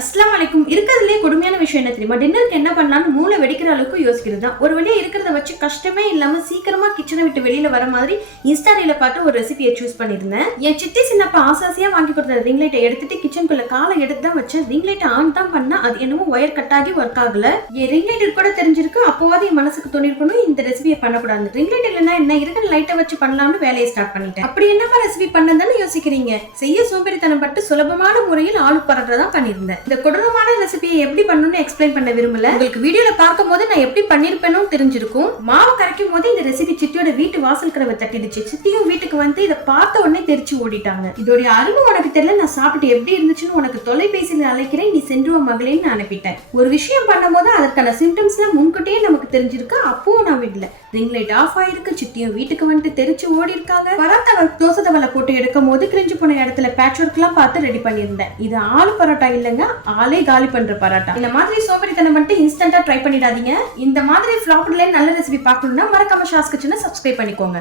அஸ்லாம் வலைக்கும் இருக்கிறதுலே கொடுமையான விஷயம் என்ன தெரியுமா? டின்னருக்கு என்ன பண்ணலாம்னு மூளை வெடிக்கிற அளவுக்கு யோசிக்கிறது தான். ஒரு வழியாக இருக்கிறத வச்சு கஷ்டமே இல்லாமல் சீக்கிரமாக கிச்சனை விட்டு வெளியில் வர மாதிரி இன்ஸ்டாரியில பார்த்து ஒரு ரெசிபியை சூஸ் பண்ணியிருந்தேன். என் சித்தி சின்னப்பா ஆசாசியாக வாங்கி கொடுத்த ரிங் லைட்டை எடுத்துட்டு கிச்சனுக்குள்ள காலை எடுத்து தான் வச்சேன். ரிங் லைட்டை ஆன் தான் பண்ணால் அது என்னமோ ஒயர் கட் ஆகி ஒர்க் ஆகல. என் ரிங் லைட் கூட தெரிஞ்சிருக்கு. அப்போவாது என் மனசுக்கு தோணிருக்கணும் இந்த ரெசிபியை பண்ணக்கூடாது. ரிங் லைட் இல்லைன்னா என்ன? இருக்கிற லைட்டை வச்சு பண்ணலாம்னு வேலையை ஸ்டார்ட் பண்ணிட்டேன். அப்படி என்னமா ரெசிபி பண்ணதானே யோசிக்கிறீங்க? செய்ய சோம்பேறித்தனம் பட்டு சுலபமான முறையில் ஆளு பரட்டுறதா பண்ணியிருந்தேன். இந்த கொடூரமான ரெசிபியை எப்படி பண்ணணும்னு எக்ஸ்பிளைன் பண்ண விரும்பல. உங்களுக்கு வீடியோல பார்க்கும் போது நான் எப்படி பண்ணிருப்பேனும் தெரிஞ்சிருக்கும். மாவு கரைக்கும் போது இந்த ரெசிபி சித்தியோட வீட்டு வாசல் கிரவை தட்டிடுச்சு. சித்தியும் வீட்டுக்கு வந்து இதை பார்த்த உடனே தெரிச்சு ஓடிட்டாங்க. இதோடைய அருமை உனக்கு தெரியல நான் சாப்பிட்டு எப்படி இருந்துச்சுன்னு உனக்கு தொலைபேசியில் அழைக்கிறேன். நீ சென்று மகளேன்னு நான் அனுப்பிட்டேன். ஒரு விஷயம் பண்ணும்போது அதற்கான சிம்டம்ஸ்லாம் முன்கூட்டியே நமக்கு தெரிஞ்சிருக்கு. அப்பவும் நான் விடல. ரிங் லைட் ஆஃப் ஆயிருக்கு. சித்தியும் வீட்டுக்கு வந்துட்டு தெரிச்சு ஓடி இருக்காங்க பராத்தாவை தோசை தவலை போட்டு எடுக்கும் போது கிரிஞ்சு போன இடத்துல பேட்ச் ஒர்க்லாம் பார்த்து ரெடி பண்ணியிருந்தேன். இது ஆளு பரோட்டா இல்லைங்க ஆளே காலி பண்ற பராட்டா. இந்த மாதிரி சோம்பேறித்தனம் மட்டும் இன்ஸ்டன்டா ட்ரை பண்ணிடாதீங்க. இந்த மாதிரி ஃபிளாப்ல நல்ல ரெசிபி பார்க்கணும்னா மறக்காம ஷாஸ் கிச்சனை சப்ஸ்கிரைப் பண்ணிக்கோங்க.